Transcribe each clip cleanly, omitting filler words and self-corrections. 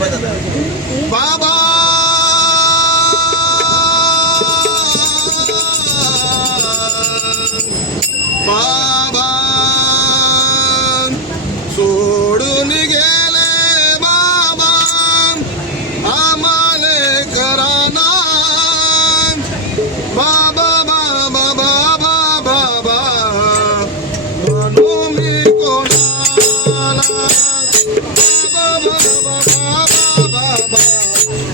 बाबा बाबा सोडून गेले बाबा आम्हाले घराना बाबा बाबा बाबा बाबा म्हणू मी कोणाला बाबा बाबा बाबा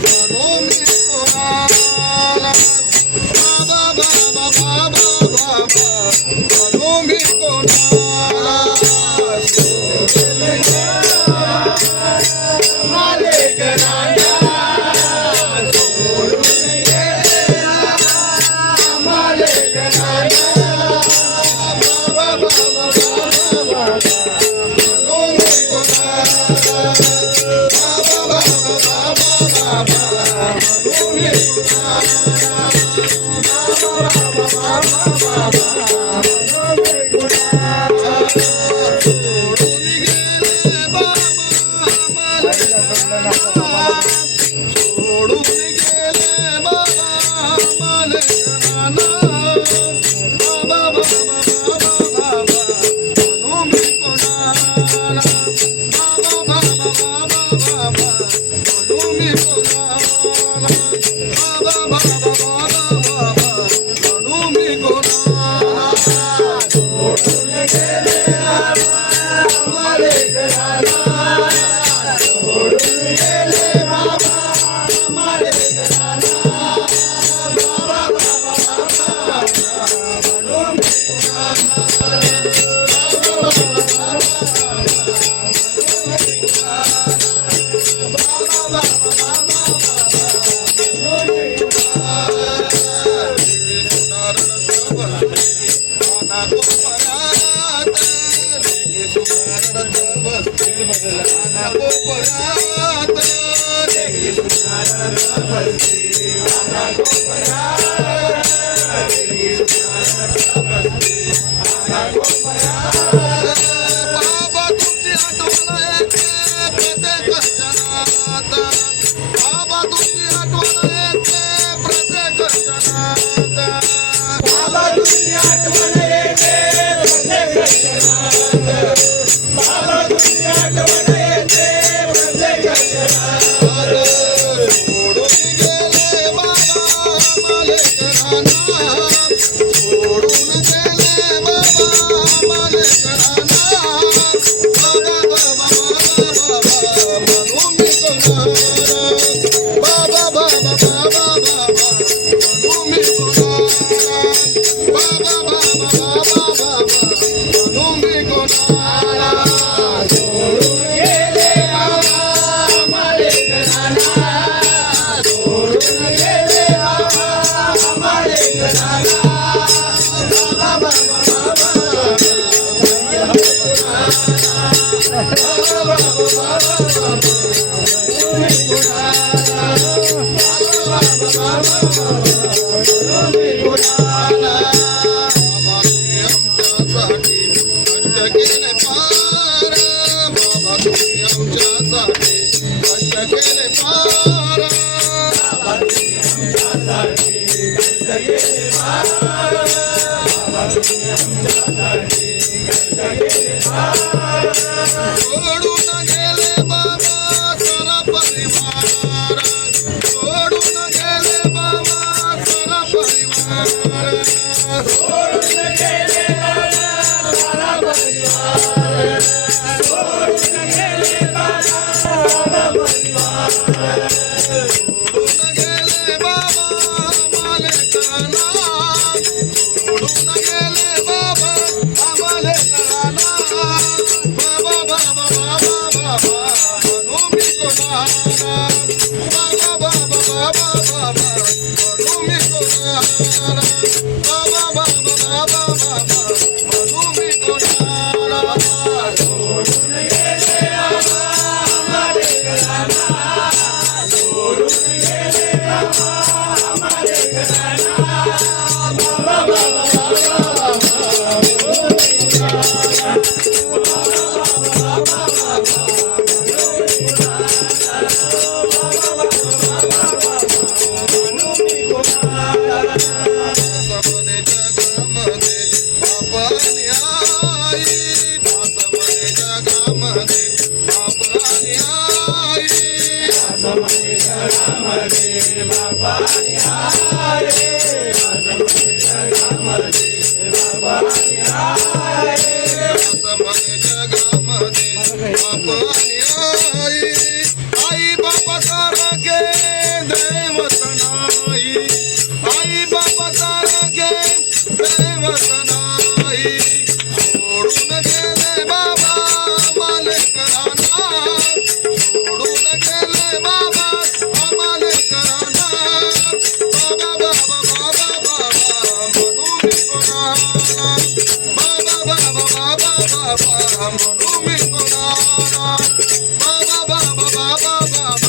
म्हणू मी कोणाला बाबा बाबा बाबा बाबा म्हणू मी कोणाला Thank you. जगामध्ये बाप आणि आई असमय जगामध्ये बाप आणि आई आई बाबा सारखे दैवत नाही आई बाबा सारखे दैवत नाही सोडून गेले बाबा मालेकरांना सोडून गेले बाबा मालेकरांना बाबा बाबा बाबा बाबा म्हणू मी कोणाला बाबा बाबा बाबा बाबा म्हणू मी कोणाला बाबा बाबा बाबा बाबा